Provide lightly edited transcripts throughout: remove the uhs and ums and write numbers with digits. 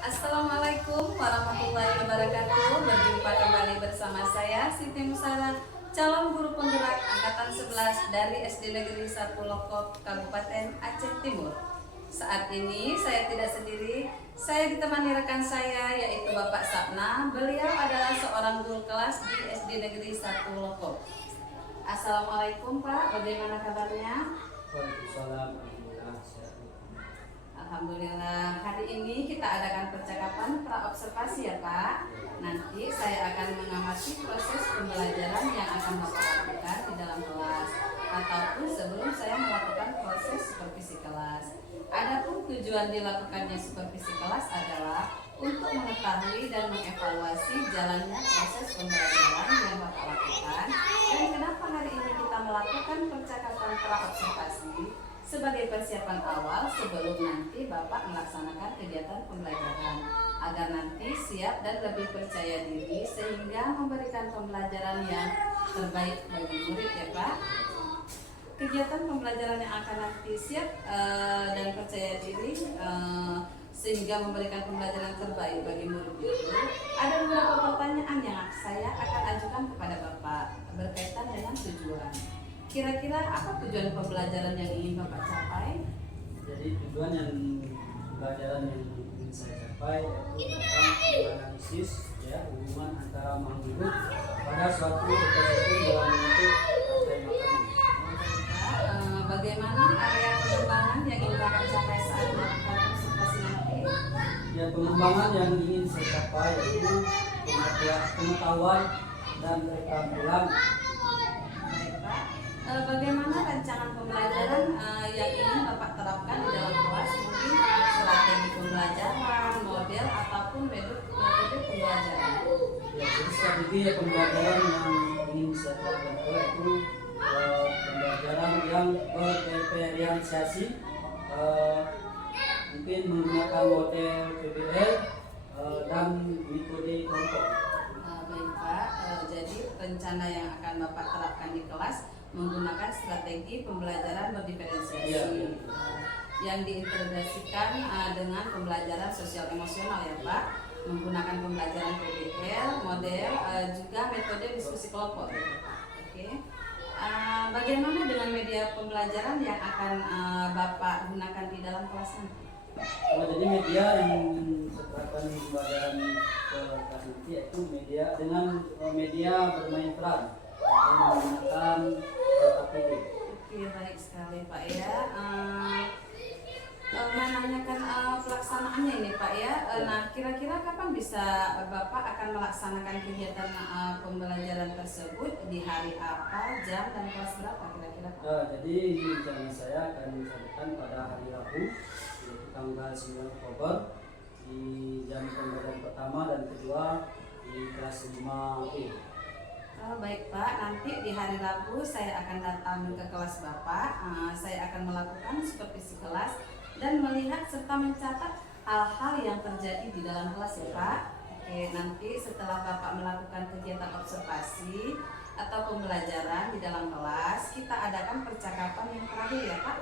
Assalamualaikum warahmatullahi wabarakatuh. Berjumpa kembali bersama saya Siti Musara, calon guru penggerak angkatan 11 dari SD Negeri 1 Lokop, Kabupaten Aceh Timur. Saat ini saya tidak sendiri, saya ditemani rekan saya yaitu Bapak Sapna. Beliau adalah seorang guru kelas di SD Negeri 1 Lokop. Assalamualaikum Pak, bagaimana kabarnya? Waalaikumsalam. Alhamdulillah, hari ini kita adakan percakapan pra-observasi ya Pak. Nanti saya akan mengamati proses pembelajaran yang akan Bapak lakukan di dalam kelas, ataupun sebelum saya melakukan proses supervisi kelas. Adapun tujuan dilakukannya supervisi kelas adalah untuk mengetahui dan mengevaluasi jalannya proses pembelajaran yang Bapak lakukan. Dan kenapa hari ini kita melakukan percakapan pra-observasi? Sebagai persiapan awal sebelum nanti Bapak melaksanakan kegiatan pembelajaran, agar nanti siap dan lebih percaya diri sehingga memberikan pembelajaran yang terbaik bagi murid ya Pak. Kegiatan pembelajaran yang akan nanti siap dan percaya diri sehingga memberikan pembelajaran terbaik bagi murid itu, ada beberapa pertanyaan yang saya akan ajukan kepada Bapak berkaitan dengan tujuan. Kira-kira apa tujuan pembelajaran yang ingin Bapak capai? Jadi tujuan yang pembelajaran yang ingin saya capai yaitu tentang menganalisis ya hubungan antara makhluk pada suatu ekosistem dalam bentuk rantai makanan. Bagaimana area pengembangan yang ingin Bapak capai saat melakukan observasi nanti? Ya, pengembangan yang ingin saya capai yaitu pengetahuan dan keterampilan. Bagaimana rancangan pembelajaran yang ingin Bapak terapkan di dalam kelas? Mungkin strategi pembelajaran, model, ataupun metode pembelajaran. Ya, jadi strategi pembelajaran yang ingin saya terapkan itu pembelajaran yang berdiferensiasi, mungkin menggunakan model PBL dan metode kelompok. Baik Pak, jadi rencana yang akan Bapak terapkan di kelas menggunakan strategi pembelajaran berdiferensiasi yang diintegrasikan dengan pembelajaran sosial emosional ya Pak, menggunakan pembelajaran PBL, model, juga metode diskusi kelompok gitu Pak. Oke. Bagaimana dengan media pembelajaran yang akan Bapak gunakan di dalam kelas nanti? Jadi media yang terapkan pembelajaran ke kelas nanti yaitu media dengan media bermain peran dan menggunakan APD. Oke, baik sekali Pak ya. Menanyakan pelaksanaannya ini Pak ya. Nah, kira-kira kapan bisa Bapak akan melaksanakan kegiatan pembelajaran tersebut, di hari apa, jam, dan kelas berapa kira-kira Pak? Jadi rencana saya akan disampaikan pada hari Rabu yaitu tanggal 9 Oktober di jam pembelajaran pertama dan kedua di kelas 5E. Baik Pak, nanti di hari Rabu saya akan datang ke kelas Bapak. Saya akan melakukan supervisi kelas dan melihat serta mencatat hal-hal yang terjadi di dalam kelas ya Pak. Oke, nanti setelah Bapak melakukan kegiatan observasi atau pembelajaran di dalam kelas, kita adakan percakapan yang terakhir ya Pak,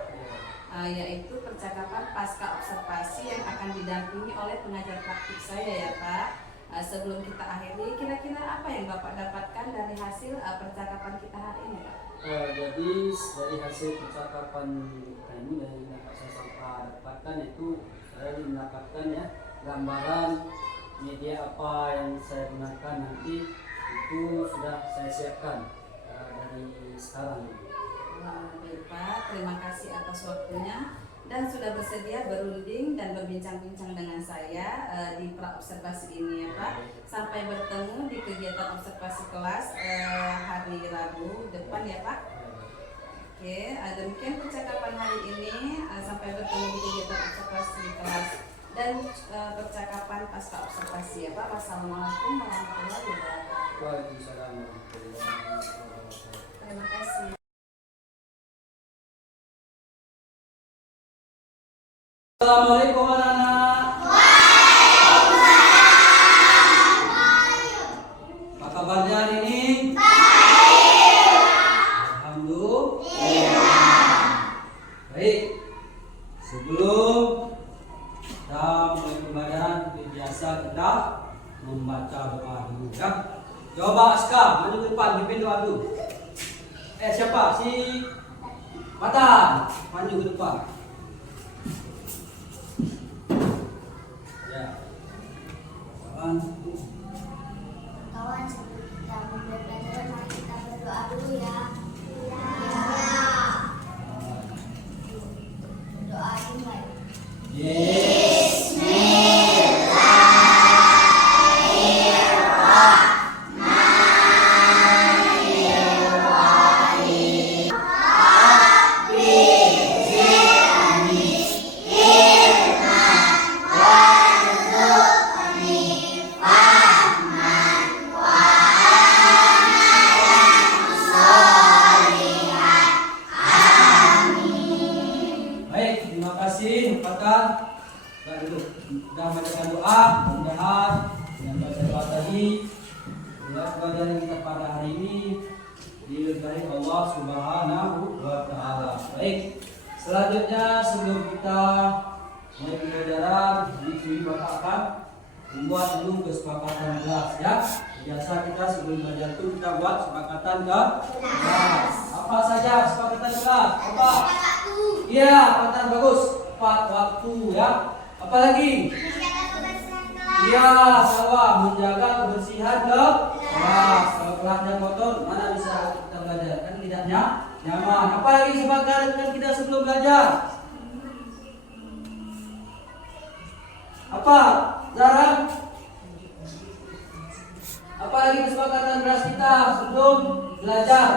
yaitu percakapan pasca observasi yang akan didampingi oleh pengajar praktik saya ya Pak. Sebelum kita akhiri, kira-kira apa yang Bapak dapatkan dari hasil percakapan kita hari ini Pak? Jadi dari hasil percakapan kita ini, dari yang saya dapatkan itu saya mendapatkan ya gambaran media apa yang saya gunakan nanti itu sudah saya siapkan dari sekarang. Baik Pak, terima kasih atas waktunya dan sudah bersedia berunding dan berbincang-bincang dengan saya di pra-observasi ini ya Pak. Sampai bertemu di kegiatan observasi kelas hari Rabu depan ya Pak. Oke, demikian percakapan hari ini. Sampai bertemu di kegiatan observasi kelas dan percakapan pasca observasi ya Pak. Wassalamualaikum warahmatullahi wabarakatuh. Waalaikumsalam warahmatullahi wabarakatuh. Terima kasih. Assalamualaikum anak-anak. Apa kabarnya hari ini? Alhamdulillah. Baik. Sebelum kita mulai pembelajaran Coba Aska, maju ke depan, pimpin doa dulu. Siapa? Si Matan, maju ke depan. Ya. Kawan, sebelum kita mulai pelajaran, mari kita berdoa dulu ya. Berdoa dimulai. Baik, terima kasih Matan. Sudah membacakan doa, mudah-mudahan dengan baca doa tadi, pelajaran kita pada hari ini diberkahi Allah Subhanahu wa Ta'ala. Baik, selanjutnya sebelum kita mulai pembelajaran, di sini Bapak akan membuat dulu kesepakatan kelas ya. Biasa kita sebelum belajar itu kita buat kesepakatan kelas. Apa saja kesepakatan kelas? Apa? Iya, Matan bagus. Tepat waktu ya. Apalagi? Iya, sawah menjaga kebersihan kelas. Kalau kelasnya kotor, mana bisa kita belajar? Kan tidak nyaman. Apalagi kesepakatan kita sebelum belajar? Apa? Jarang? Apalagi kesepakatan kelas kita sebelum belajar?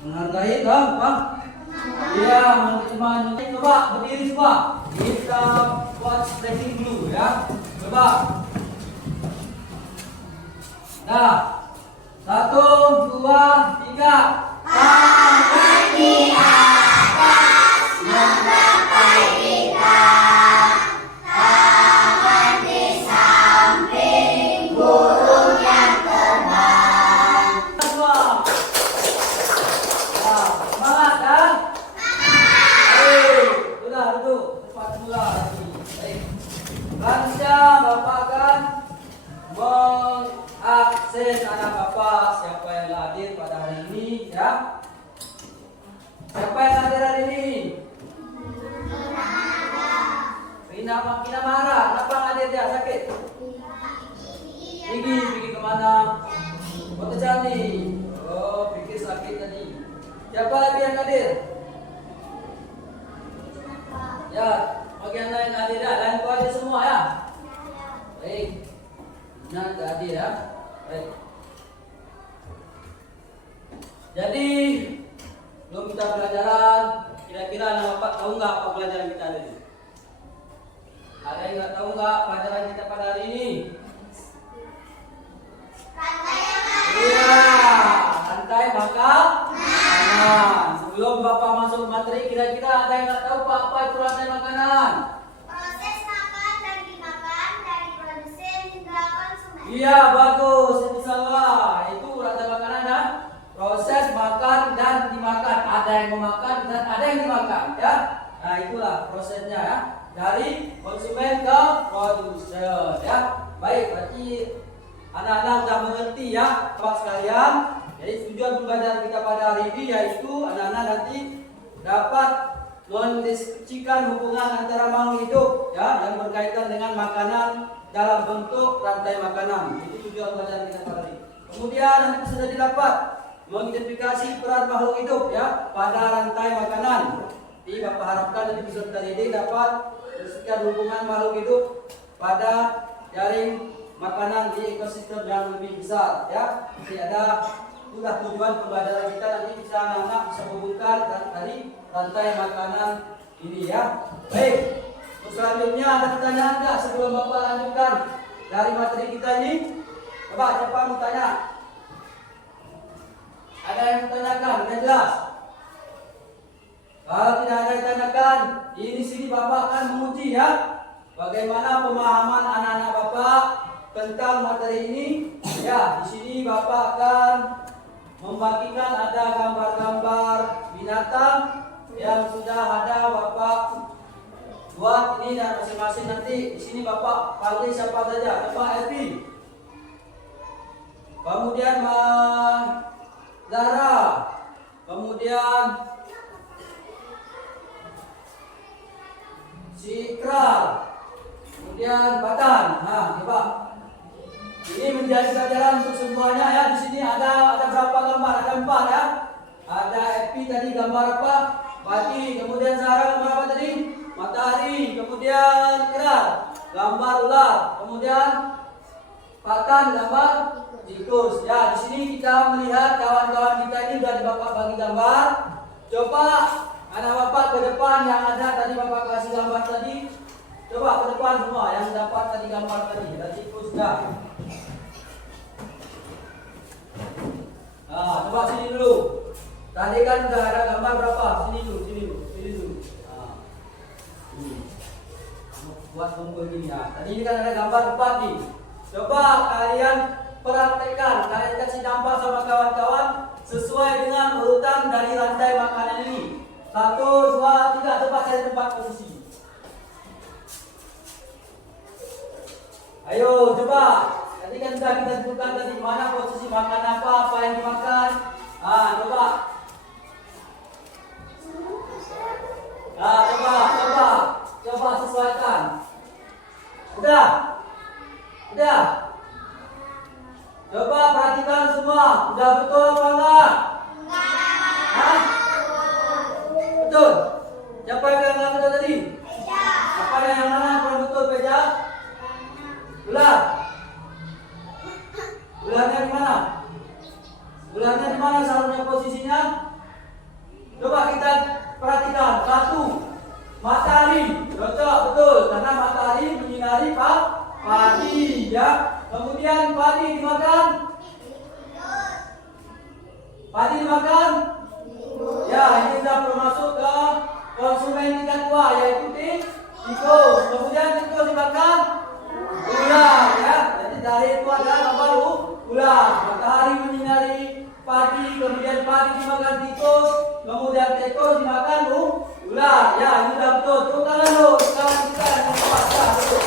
Menghargai apa? Iya, teman-teman. Coba berdiri semua. Kita buat stretching dulu ya. Coba. Nah, 1, 2, 3. Tangan di atas menggapai kita. Tangan di samping burung yang terbang. Semua. Semangat kan? Sudah duduk, cepat mula lagi. Baik. Lansia Bapak akan mengakses anak Bapak siapa yang hadir pada hari ini ya. Siapa yang hadir hari ini? Rina Marah. Kenapa hadir dia? Sakit? Pergi kemana? Kota Candi. Oh, pikir sakit tadi. Siapa lagi yang hadir? Ya, bagian lain hadir ya. Lain kau hadir semua ya. Baik. Benar tak hadir ya. Baik. Jadi belum kita pelajaran. Kira-kira anak Bapak tahu nggak apa pelajaran kita hari ini? Ada yang nggak tahu nggak pelajaran kita pada hari ini? Iya, rantai makanan. Sebelum Bapak masuk materi, kira-kira ada yang nggak tahu Pak apa itu rantai makanan? Proses makan dan dimakan dari produsen hingga konsumen. Iya, bagus. Itu salah. Itu rantai makanan dan proses makan dan dimakan. Ada yang memakan dan ada yang dimakan, ya. Nah, itulah prosesnya ya. Dari konsumen ke produsen, ya. Baik, berarti anak-anak sudah mengerti ya, Bapak sekalian. Jadi tujuan pembelajaran kita pada hari ini yaitu anak-anak nanti dapat mendeskripsikan hubungan antara makhluk hidup ya yang berkaitan dengan makanan dalam bentuk rantai makanan. Itu tujuan pembelajaran kita pada hari ini. Kemudian nanti sudah didapat mengidentifikasi peran makhluk hidup ya pada rantai makanan. Jadi Bapak harapkan nanti peserta didik dapat mendeskripsikan hubungan makhluk hidup pada jaring makanan di ekosistem yang lebih besar ya. Jadi ada itulah tujuan pembelajaran kita nanti bisa anak-anak bisa hubungkan dari rantai makanan ini ya. Baik. Selanjutnya ada pertanyaan enggak sebelum Bapak lanjutkan dari materi kita ini? Coba siapa mau tanya? Ada yang bertanyakan? Sudah jelas? Kalau tidak ada yang ditanyakan, ini sini Bapak akan menguji ya. Bagaimana pemahaman anak-anak Bapak tentang materi ini? Ya, di sini Bapak akan membagikan ada gambar-gambar binatang yang sudah ada Bapak buat ini dan masing-masing nanti di sini Bapak panggil siapa saja. Bapak Elvi, kemudian Zahra, kemudian si Ikrar, kemudian Batan. Nah, coba. Ini menjadi pelajaran untuk semuanya ya. Di sini ada berapa gambar? Ada 4 ya. Ada Epi tadi gambar apa? Pagi. Kemudian Zahra gambar apa tadi? Matahari. Kemudian Ikrar gambar ular. Kemudian Batan gambar tikus. Ya, di sini kita melihat kawan-kawan kita ini sudah Bapak bagi gambar. Coba anak Bapak ke depan yang ada tadi Bapak kasih gambar tadi. Coba ke depan semua yang dapat tadi gambar tadi. Ada tikus dah. Nah, coba sini dulu. Tadi kan sudah ada gambar berapa? Sini dulu. Nah. Buat kumpul gini ya. Tadi ini kan ada gambar 4 nih. Coba kalian praktekkan, kalian kasih nampak sama kawan-kawan sesuai dengan urutan dari rantai makanan ini. 1, 2, 3, coba cari tempat posisi. Ayo coba. Tadi kan sudah kita tentukan tadi mana posisi makan apa yang dimakan. Ah, coba. Ah, coba sesuaikan. Udah. Coba perhatikan semua, udah betul apa enggak? Hah? Betul. Siapa yang bilang betul tadi? Apa yang mana kurang betul Peja? Ular. Ularnya di mana? Ularnya di mana seharusnya posisinya? Coba kita perhatikan. 1, matahari. Cocok, betul. Karena matahari menyinari padi, ya. Kemudian padi dimakan. Ya, ini sudah termasuk ke konsumen tingkat 2 yaitu tikus. Kemudian tikus dimakan ular, ya. Jadi dari itu ada baru ular. Matahari menyinari padi, kemudian padi dimakan tikus, kemudian tikus dimakan ular. Ya, ini sudah betul. Sekarang kita yang membaca betul.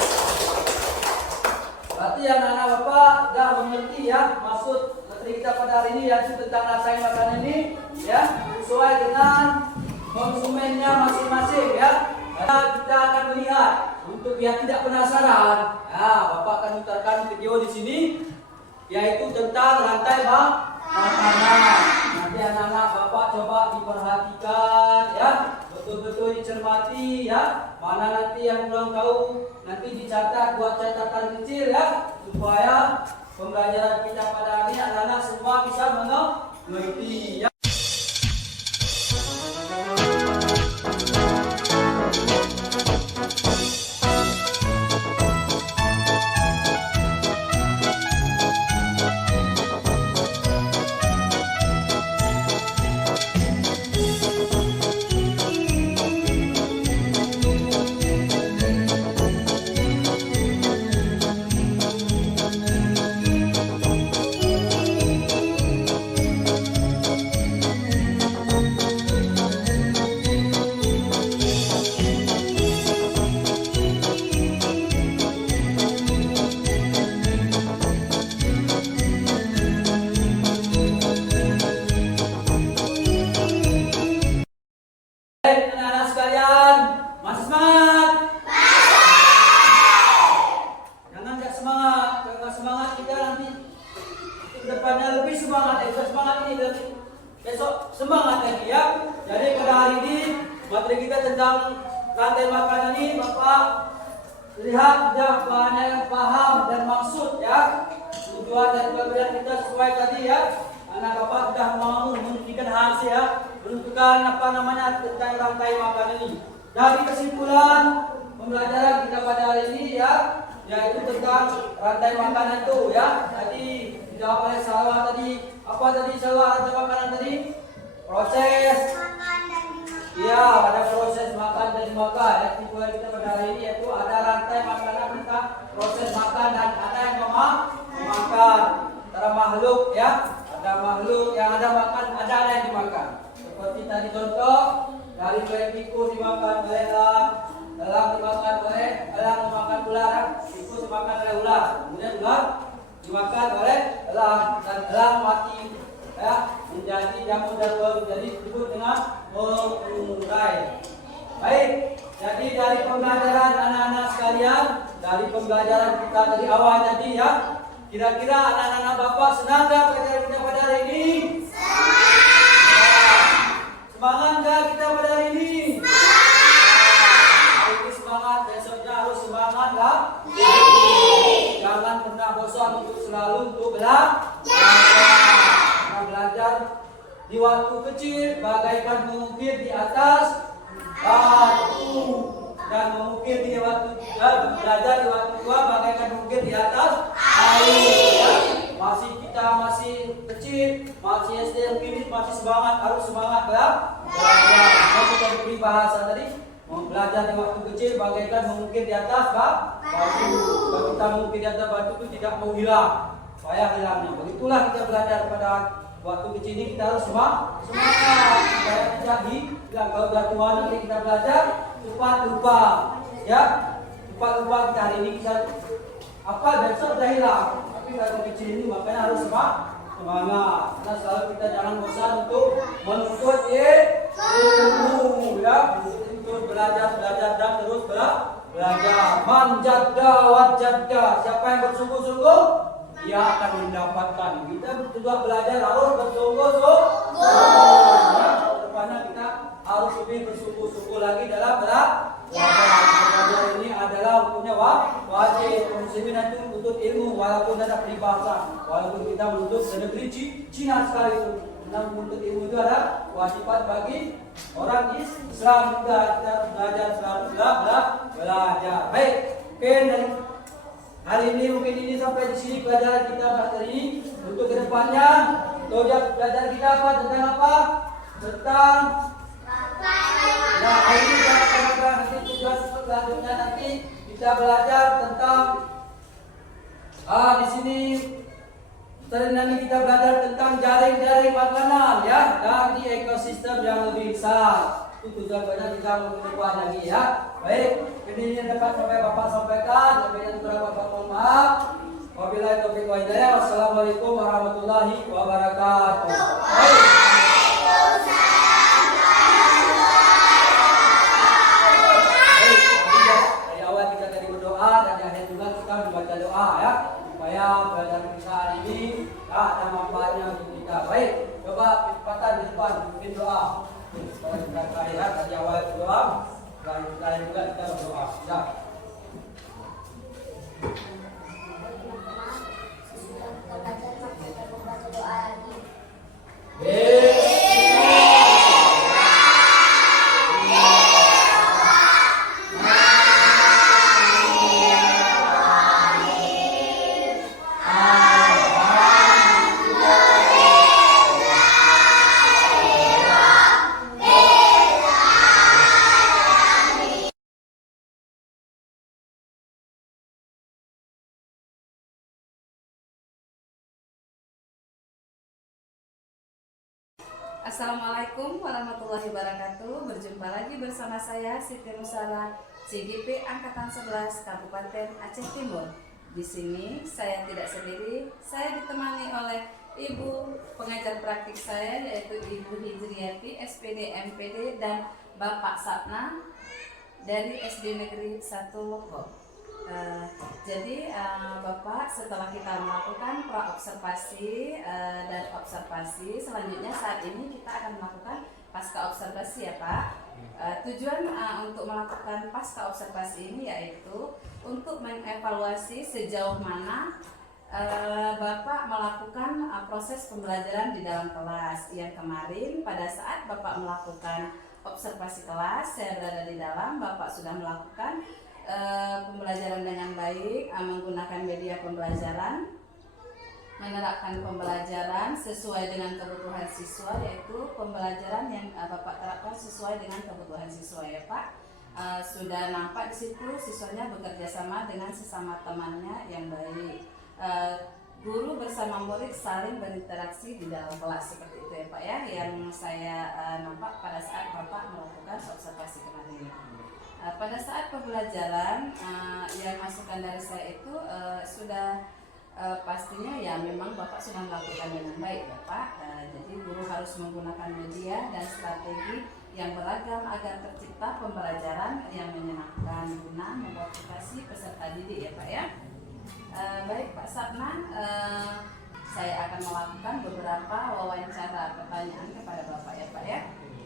Berarti yang anak Bapak sudah mengerti ya maksud materi kita pada hari ini yaitu tentang rantai makanan ini ya, sesuai dengan konsumennya masing-masing ya. Kita akan melihat untuk yang tidak penasaran. Nah, Bapak akan putarkan video di sini yaitu tentang rantai makanan. Nanti anak-anak Bapak coba diperhatikan ya, betul-betul dicermati ya. Mana nanti yang belum tahu nanti dicatat, buat catatan kecil ya, supaya pembelajaran kita pada hari ini anak-anak semua bisa mengerti ya. Anak-anak sekalian, masih semangat? Jangan nggak semangat, kalau nggak semangat kita nanti ke depannya lebih semangat. Semangat ini nanti besok semangat lagi ya. Jadi pada hari ini materi kita tentang rantai makanan ini Bapak lihat sudah banyak yang paham dan maksud ya. Tujuan dan pembelajaran kita sesuai tadi ya. Anak Bapak sudah mau memberikan hasil ya, menentukan apa namanya tentang rantai makanan ini. Dari kesimpulan pembelajaran kita pada hari ini ya, yaitu tentang rantai makanan itu ya. Tadi dijawab oleh Salwa tadi. Apa tadi Salwa rantai makanan tadi? Proses. Iya, ada proses makan dan dimakan. Ya, kesimpulan kita pada hari ini yaitu ada rantai makanan tentang proses makan dan ada yang memakan. Antara makhluk ya. Ada makhluk yang ada makan, ada yang dimakan. Seperti tadi contoh dari tikus dimakan oleh elang dimakan oleh elang memakan ular, tikus dimakan oleh ular. Kemudian ular dimakan oleh elang dan elang mati ya menjadi jamur dan jadi disebut dengan mengurai. Baik, jadi dari pembelajaran anak-anak sekalian, dari pembelajaran kita dari awal tadi ya, kira-kira anak-anak Bapak senang nggak pelajaran kita pada hari ini? Semangat nggak kita pada hari ini? Hari ini semangat, besoknya harus semangat lah. Jangan pernah bosan untuk selalu untuk belajar di waktu kecil bagaikan mengukir di atas batu dan mengukir di waktu belajar di waktu tua bagaikan mengukir di atas air ya. Kita masih kecil, masih SD mungkin masih semangat, harus semangat belajar. Kita beri bahasa tadi belajar di waktu kecil bagaikan mengukir di atas batu. Kalau kita mengukir di atas batu itu tidak mau hilang, supaya hilangnya. Begitulah kita belajar pada waktu kecil ini, kita harus semangat supaya tidak hilang. Kalau sudah tua nanti kita belajar cepat lupa ya, cepat lupa. Kita hari ini kita apa besok sudah hilang, tapi waktu kecil ini makanya harus semangat karena selalu kita jangan bosan untuk menuntut ilmu ya, untuk belajar dan terus belajar. Man jadda wajadda, siapa yang bersungguh-sungguh dia akan mendapatkan. Kita juga belajar harus bersungguh-sungguh ya, depannya kita harus lebih bersungguh-sungguh lagi dalam belajar. Ini adalah hukumnya wajib. Muslimin itu menuntut ilmu walaupun ada peribahasa, walaupun kita menuntut ke negeri Cina sekalipun, menuntut ilmu itu adalah kewajiban bagi orang Islam juga. Kita belajar selalu belajar. Baik, oke, dari hari ini mungkin ini sampai di sini pelajaran kita hari ini. Untuk kedepannya, belajar kita apa tentang apa? Tentang hari ini nanti tugas selanjutnya nanti kita belajar tentang di sini nanti kita belajar tentang jaring-jaring makanan ya, dan di ekosistem yang lebih besar. Itu tujuannya kita memperkuat lagi ya. Baik, ini yang dapat sampai Bapak sampaikan. Sampai kurang Bapak mohon maaf. Wabillahi taufiq wal hidayah. Wassalamualaikum warahmatullahi wabarakatuh. Baik. Dan di akhir juga kita membaca doa ya, supaya belajar kita hari ini ada manfaatnya untuk kita. Baik, coba kesempatan di depan mungkin doa supaya kita akhirat dari awal doa, dan juga kita berdoa. Ya. Assalamualaikum warahmatullahi wabarakatuh. Berjumpa lagi bersama saya Siti Nusara, CGP Angkatan 11 Kabupaten Aceh Timur. Di sini saya tidak sendiri, saya ditemani oleh Ibu pengajar praktik saya yaitu Ibu Hijriyati, SPD, MPD, dan Bapak Sapna dari SD Negeri 1 Lombok. Jadi Bapak, setelah kita melakukan praobservasi dan observasi, selanjutnya saat ini kita akan melakukan pasca observasi ya Pak. Tujuan untuk melakukan pasca observasi ini yaitu untuk mengevaluasi sejauh mana Bapak melakukan proses pembelajaran di dalam kelas. Yang kemarin pada saat Bapak melakukan observasi kelas, saya berada di dalam, Bapak sudah melakukan pembelajaran dengan baik, menggunakan media pembelajaran, menerapkan pembelajaran sesuai dengan kebutuhan siswa, yaitu pembelajaran yang Bapak terapkan sesuai dengan kebutuhan siswa ya Pak. Sudah nampak di situ siswanya bekerja sama dengan sesama temannya yang baik. Guru bersama murid saling berinteraksi di dalam kelas, seperti itu ya Pak ya, yang saya nampak pada saat Bapak melakukan observasi kemarin. Pada saat pembelajaran yang masukan dari saya itu sudah pastinya ya memang Bapak sudah melakukan dengan baik ya Pak. Jadi guru harus menggunakan media dan strategi yang beragam agar tercipta pembelajaran yang menyenangkan guna memotivasi peserta didik ya Pak ya. Baik Pak Sabnan, saya akan melakukan beberapa wawancara pertanyaan kepada Bapak ya Pak ya.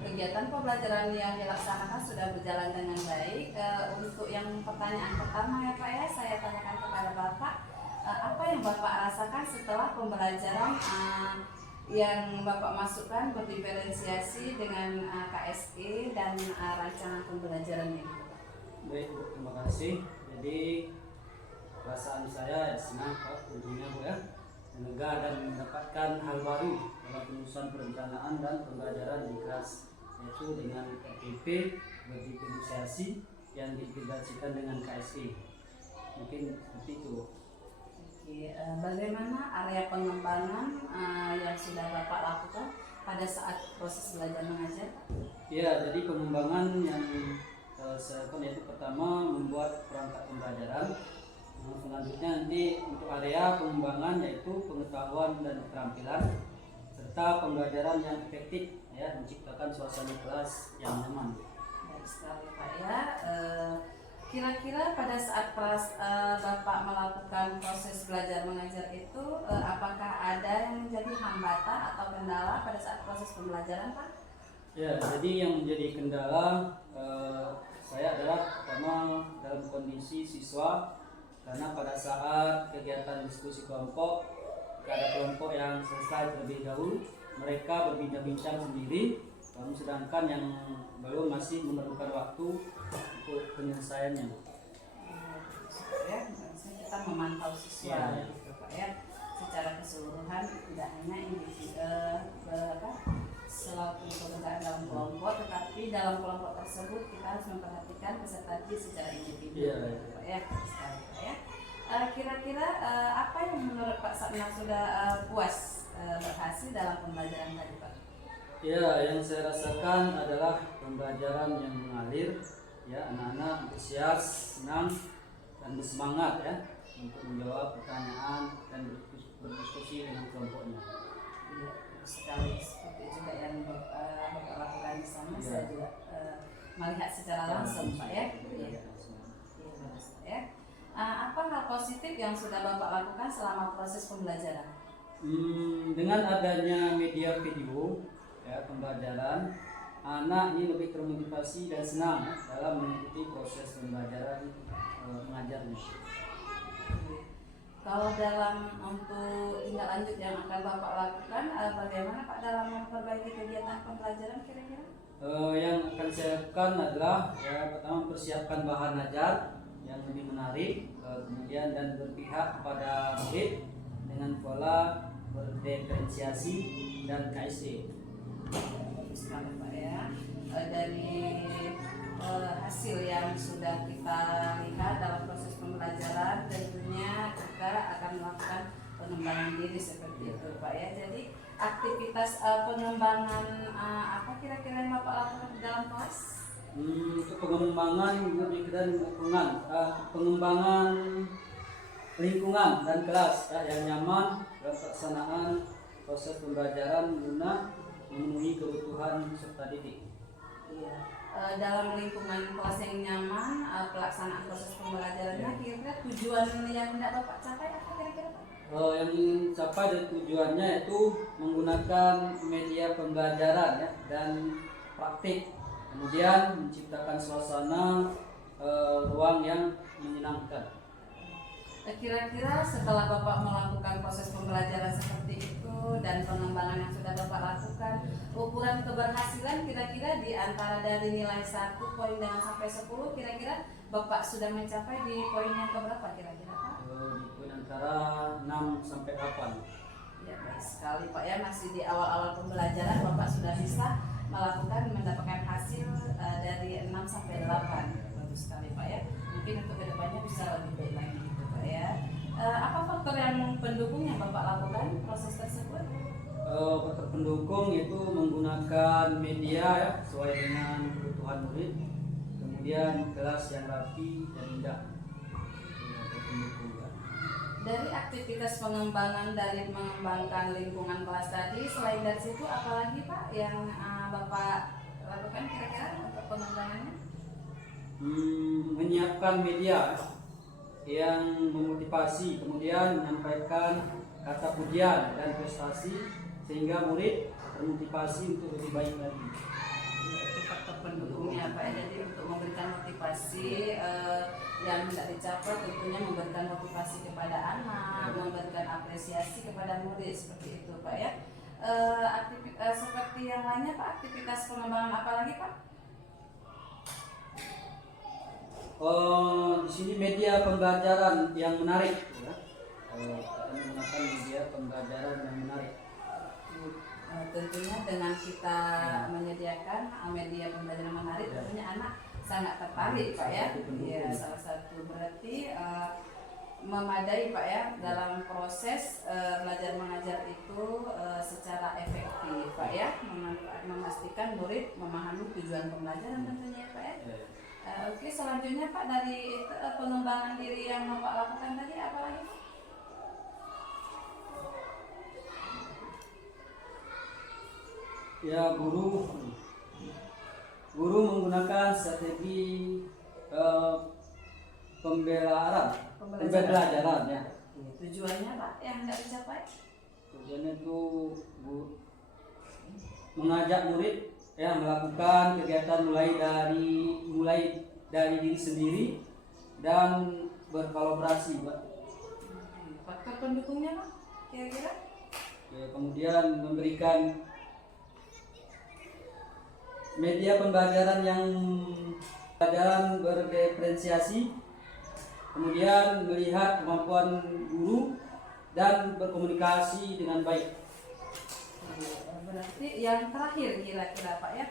Kegiatan pembelajaran yang dilaksanakan sudah berjalan dengan baik. Untuk yang pertanyaan pertama ya Pak ya, saya tanyakan kepada Bapak, apa yang Bapak rasakan setelah pembelajaran yang Bapak masukkan berdiferensiasi dengan KSE dan rancangan pembelajarannya gitu Pak? Baik Bu, terima kasih. Jadi perasaan saya senang Pak tentunya Bu ya, lega dan mendapatkan hal baru dalam penyusunan perencanaan dan pembelajaran di kelas, yaitu dengan RPP berdiferensiasi yang diintegrasikan dengan KSE. Mungkin seperti itu. Oke, bagaimana area pengembangan yang sudah Bapak lakukan pada saat proses belajar mengajar? Ya, jadi pengembangan yang saya lakukan yaitu pertama membuat perangkat pembelajaran. Selanjutnya nanti untuk area pengembangan yaitu pengetahuan dan keterampilan serta pembelajaran yang efektif ya, menciptakan suasana kelas yang nyaman. Baik sekali Pak ya. Kira-kira pada saat Bapak melakukan proses belajar mengajar itu, apakah ada yang menjadi hambatan atau kendala pada saat proses pembelajaran Pak? Ya, jadi yang menjadi kendala saya adalah pertama dalam kondisi siswa, karena pada saat kegiatan diskusi kelompok ada kelompok yang selesai terlebih dahulu, mereka berbincang-bincang sendiri, sedangkan yang belum masih memerlukan waktu untuk penyelesaiannya. Ya, kita memantau siswa Ya. gitu Pak ya, secara keseluruhan tidak hanya individu selaku pekerjaan dalam kelompok, tetapi dalam kelompok tersebut kita harus memperhatikan peserta didik secara individu. Ya. Gitu, Pak ya, sekali Pak ya. Kira-kira apa yang menurut Pak Sabnan sudah puas berhasil dalam pembelajaran tadi Pak? Ya, yang saya rasakan adalah pembelajaran yang mengalir, ya, anak-anak antusias, senang dan bersemangat ya untuk menjawab pertanyaan dan berdiskusi dengan kelompoknya. Iya, sekali seperti juga yang Bapak lakukan di sana. Iya. Saya juga melihat secara langsung Pak ya. Iya, bagus Pak ya. Apa hal positif yang sudah Bapak lakukan selama proses pembelajaran? Dengan adanya media video ya, pembelajaran, anak ini lebih termotivasi dan senang dalam mengikuti proses pembelajaran mengajarnya. Kalau dalam untuk tindak lanjut yang akan Bapak lakukan, bagaimana Pak dalam memperbaiki kegiatan pembelajaran kira-kira? Yang akan saya lakukan adalah ya, pertama mempersiapkan bahan ajar yang lebih menarik, kemudian dan berpihak pada murid dengan pola berdiferensiasi dan KSE. Bagus sekali Pak ya. Dari hasil yang sudah kita lihat dalam proses pembelajaran, tentunya kita akan melakukan pengembangan diri seperti itu Pak ya. Jadi aktivitas pengembangan apa kira-kira yang Bapak lakukan di dalam kelas? Untuk pengembangan pengembangan lingkungan dan kelas ya, yang nyaman dalam pelaksanaan proses pembelajaran guna memenuhi kebutuhan peserta didik. Iya. Dalam lingkungan kelas yang nyaman, pelaksanaan proses pembelajarannya, kira-kira tujuan yang hendak Bapak capai apa kira-kira Pak? Yang capai dari tujuannya itu menggunakan media pembelajaran ya, dan praktik, kemudian menciptakan suasana ruang yang menyenangkan. Kira-kira setelah Bapak melakukan proses pembelajaran seperti itu dan pengembangan yang sudah Bapak lakukan, ukuran keberhasilan kira-kira di antara dari nilai 1 poin dengan sampai 10, kira-kira Bapak sudah mencapai di poin yang keberapa kira-kira Pak? Di poin antara 6 sampai 8. Ya baik sekali Pak ya, masih di awal-awal pembelajaran Bapak sudah bisa mendapatkan hasil dari 6 sampai 8. Bagus sekali Pak ya. Mungkin untuk kedepannya bisa lebih baik lagi gitu Pak ya. Apa faktor yang pendukung yang Bapak lakukan proses tersebut? Faktor pendukung itu menggunakan media ya, sesuai dengan kebutuhan murid, kemudian kelas yang rapi dan indah. Itu faktor pendukung ya. Dari aktivitas pengembangan dari mengembangkan lingkungan kelas tadi, selain dari situ apalagi Pak yang Bapak lakukan kira-kira untuk pengembangannya? Menyiapkan media yang memotivasi, kemudian menyampaikan kata pujian dan prestasi sehingga murid termotivasi untuk lebih baik lagi. Itu faktor pendukungnya Pak. Jadi untuk memberikan motivasi yang tidak dicapai, tentunya memberikan motivasi kepada anak, memberikan apresiasi kepada murid, seperti itu Pak ya. Seperti yang lainnya Pak, aktivitas pengembangan apa lagi Pak? Di sini media pembelajaran yang menarik, ya. Kita menggunakan media pembelajaran yang menarik. Tentunya dengan kita menyediakan media pembelajaran menarik, tentunya anak sangat tertarik Pak ya. Ya, salah satu berarti memadai Pak ya dalam proses belajar mengajar itu secara efektif Pak ya, memastikan murid memahami tujuan pembelajaran tentunya Pak ya. Oke, selanjutnya Pak, dari pengembangan diri yang Bapak lakukan tadi apa lagi Pak? Ya, guru menggunakan strategi pembelajaran ya. Tujuannya Pak yang tidak dicapai? Tujuannya itu mengajak murid ya melakukan kegiatan mulai dari diri sendiri dan berkolaborasi, Pak. Faktor pendukungnya Pak kira-kira? Ya, kemudian memberikan media pembelajaran yang berdiferensiasi, kemudian melihat kemampuan guru dan berkomunikasi dengan baik. Berarti yang terakhir kira-kira Pak ya,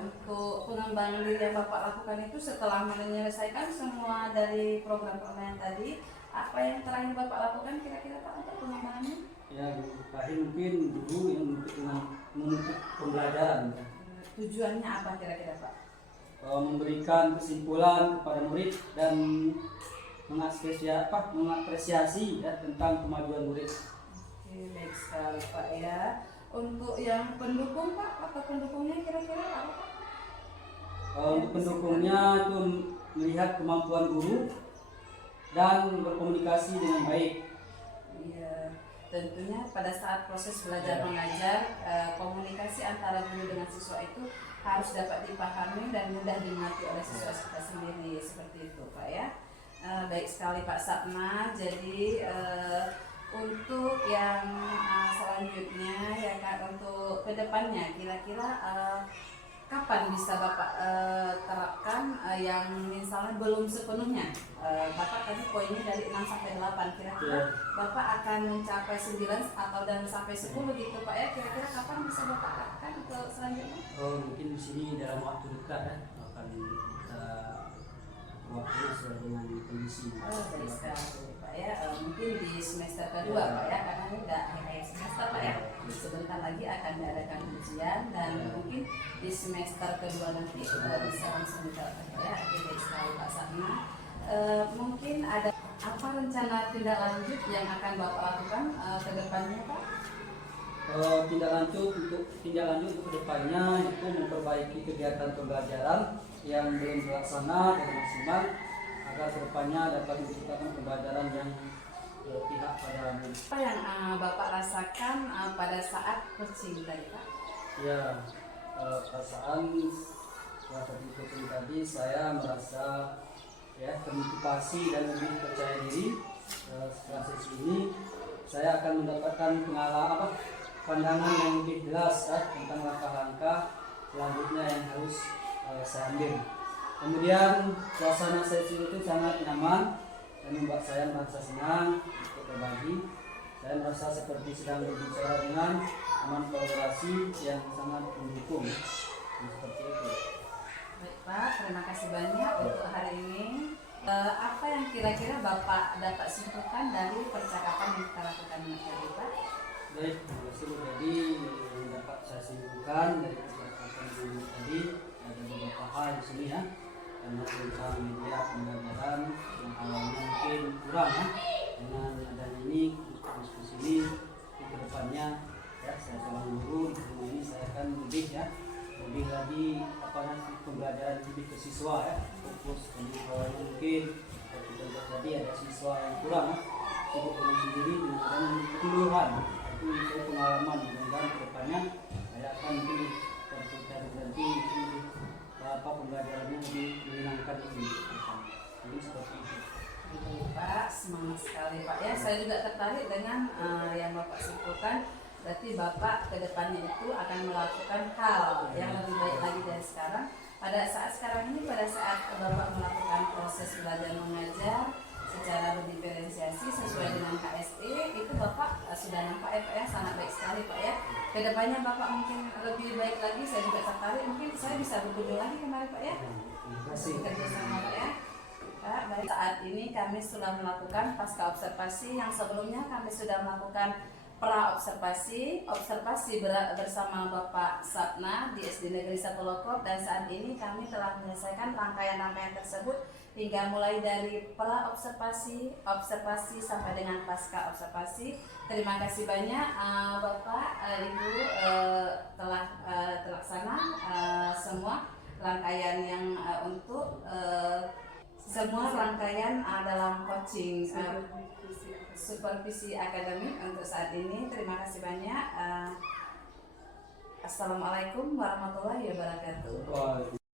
untuk pengembangan diri yang Bapak lakukan itu setelah menyelesaikan semua dari program-program tadi, apa yang terakhir Bapak lakukan kira-kira Pak untuk pengembangannya? Ya, terakhir mungkin guru yang menuntut pembelajaran. Tujuannya apa kira-kira Pak? Memberikan kesimpulan kepada murid dan mengapresiasi ya, tentang kemajuan murid. Oke, baik sekali Pak ya. Untuk yang pendukung Pak, apa pendukungnya kira-kira apa Pak? Untuk pendukungnya itu melihat kemampuan guru dan berkomunikasi dengan baik. Iya, tentunya pada saat proses belajar mengajar, komunikasi antara guru dengan siswa itu harus dapat dipahami dan mudah dimengerti oleh siswa kita sendiri, seperti itu Pak ya. Baik sekali Pak Sapna. Jadi untuk yang selanjutnya ya Kak, untuk kedepannya kira-kira kapan bisa Bapak terapkan yang misalnya belum sepenuhnya, Bapak tadi poinnya dari 6 sampai 8, kira-kira Bapak akan mencapai 9 atau dan sampai 10 gitu Pak ya, kira-kira kapan bisa Bapak lakukan ke selanjutnya? Mungkin di sini dalam waktu dekat ya akan kita waktu sesuai dengan kondisi. Baik sekali Pak ya, mungkin di semester kedua Pak ya, karena ini udah akhir semester Pak ya, sebentar lagi akan diadakan ujian dan mungkin di semester kedua nanti bisa langsung dijalankan Pak ya. Oke, baik sekali Pak Sapna. Mungkin ada apa rencana tindak lanjut yang akan Bapak lakukan ke depannya Pak? Tindak lanjut untuk kedepannya itu memperbaiki kegiatan pembelajaran yang belum terlaksana dan maksimal agar kedepannya dapat menciptakan pembelajaran yang berpihak pada murid. Apa yang Bapak rasakan pada saat coaching tadi Pak? Ya, perasaan setelah coaching tadi saya merasa ya termotivasi dan lebih percaya diri. Setelah sesi ini saya akan mendapatkan pandangan yang lebih jelas tentang langkah-langkah selanjutnya yang harus saya ambil. Kemudian suasana sesi itu sangat nyaman dan membuat saya merasa senang untuk berbagi. Saya merasa seperti sedang berbicara dengan teman kolaborasi yang sangat mendukung. Seperti itu. Baik Pak, terima kasih banyak untuk hari ini. Apa yang kira-kira Bapak dapat simpulkan dari percakapan yang kita lakukan tadi Pak? Baik, terima kasih. Jadi yang dapat saya simpulkan dari percakapan ini tadi ada beberapa hal di sini ya, karena tentang media pembelajaran yang awalnya mungkin kurang ya, dengan adanya ini diskusi ini di kedepannya ya, saya seorang guru di rumah ini saya akan lebih lagi apa nanti pembelajaran lebih ke siswa ya, fokus kalau mungkin seperti contoh tadi ada siswa yang kurang ya, sibuk dengan sendiri dengan adanya keluhan itu saya pengalaman mudah-mudahan kedepannya saya akan mungkin nanti apa pembelajarannya lebih menyenangkan ini jadi seperti itu. Oke, Pak, semangat sekali Pak ya. Saya juga tertarik dengan yang Bapak simpulkan. Berarti Bapak ke depannya itu akan melakukan hal yang lebih baik lagi dari sekarang. Pada saat sekarang ini, pada saat Bapak melakukan proses belajar mengajar secara berdiferensiasi sesuai dengan KSE, itu Bapak sudah nampak ya Pak ya, sangat baik sekali Pak ya. Kedepannya Bapak mungkin lebih baik lagi, saya juga tertarik, mungkin saya bisa berkunjung lagi kemarin Pak ya. Terima kasih. Bekerja sama Pak ya. Pak, baik. Saat ini kami sudah melakukan pasca observasi, yang sebelumnya kami sudah melakukan pra observasi bersama Bapak Sapna di SD Negeri 1 Lokop, dan saat ini kami telah menyelesaikan rangkaian-rangkaian tersebut hingga mulai dari pra observasi, observasi sampai dengan pasca observasi. Terima kasih banyak Bapak, Ibu telah terlaksana semua rangkaian yang untuk semua rangkaian dalam coaching supervisi akademik untuk saat ini. Terima kasih banyak. Assalamualaikum warahmatullahi wabarakatuh.